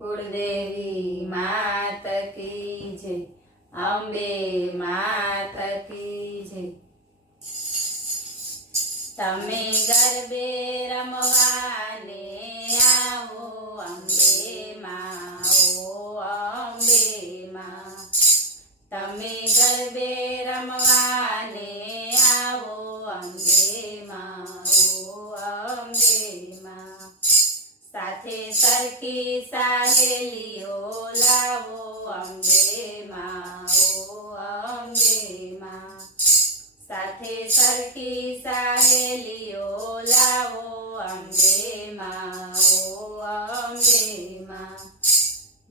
कुलदेवी मात की जय, अंबे मात की जय। तमे गरबे रमवाने आवो अंबे माँ, ओ अंबे माँ। तमे गरबे रमवाने आवो अंबे माँ, ओ अंबे माँ। साथे सरखी सहेलीओ लावो अंबे माँ, ओ अंबे माँ। साथे सरखी सहेलीओ लावो अंबे माँ, ओ अंबे माँ।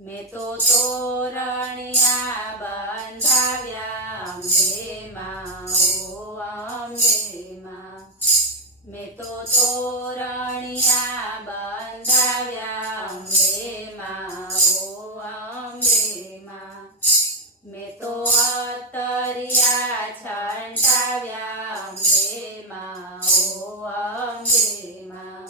मैं तो तोरणिया बंधाव्या अंबे माँ, ओ अंबे माँ। मैं तो तोरणिया बंधाव्या अंबे माँ, ओ अंबे माँ। मैं तो अतरिया छंटाव्या अंबे माँ, ओ अंबे माँ।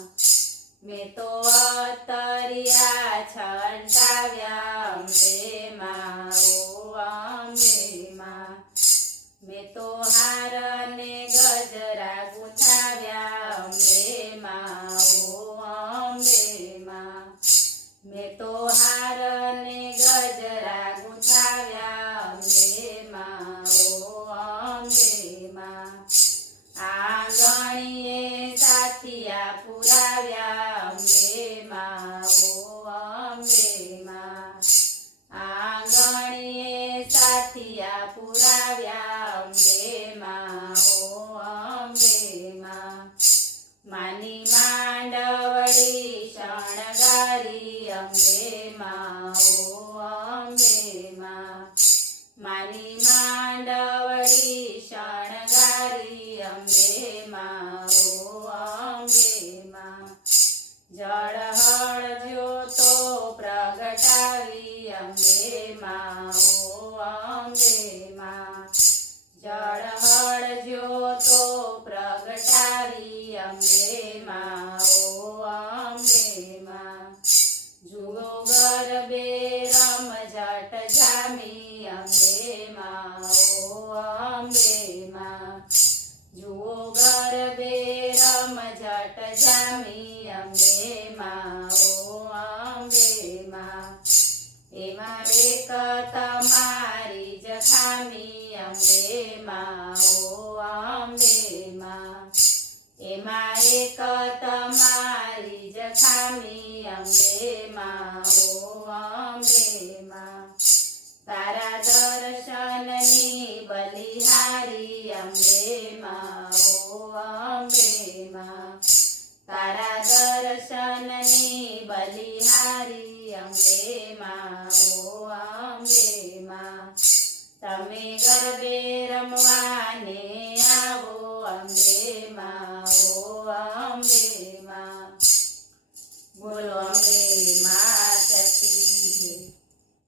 मैं तो अतरिया छंटाव्या अंबे माँ, ओ अंबे माँ। मैं तो हार ने गजरा गुंथाव्या अंबे माँ, ओ अंबे माँ। मैं तो हार ने गजरा गुंथाव्या अंबे माँ, ओ अंबे माँ। आंगणीए साथिया पुराव्या अंबे माँ, ओ अंबे माँ। आंगणीए साथिया पुराव्या अंबे माँ, ओ अंबे माँ। मानी मांडवड़ी शणगारी अंबे माँ, ओ अंबे माँ। मानी मांडवड़ी शणगारी अंबे माँ, ओ अंबे माँ। जळहळ ज्योतो प्रगटावी अंबे माँ, ओ अंबे माँ। जळहळ ज्योतो प्रगटावी अंबे माँ, ओ अंबे माँ। जुओ गरबे रमझट जामी अंबे माँ, ओ अंबे माँ। जुओ गरबे रमझट जामी अंबे माँ, ओ अंबे माँ। एमा एक तमारी जखामी अंबे माँ, ओ अंबे माँ। एमा एक तमारी जखामी अंबे माँ, ओ अंबे माँ। तारा दर्शननी बलिहारी अंबे माँ, ओ अंबे माँ। तारा दर्शननी बलिहारी अंबे माँ, ओ अंबे माँ। तमे गरबे रमवाने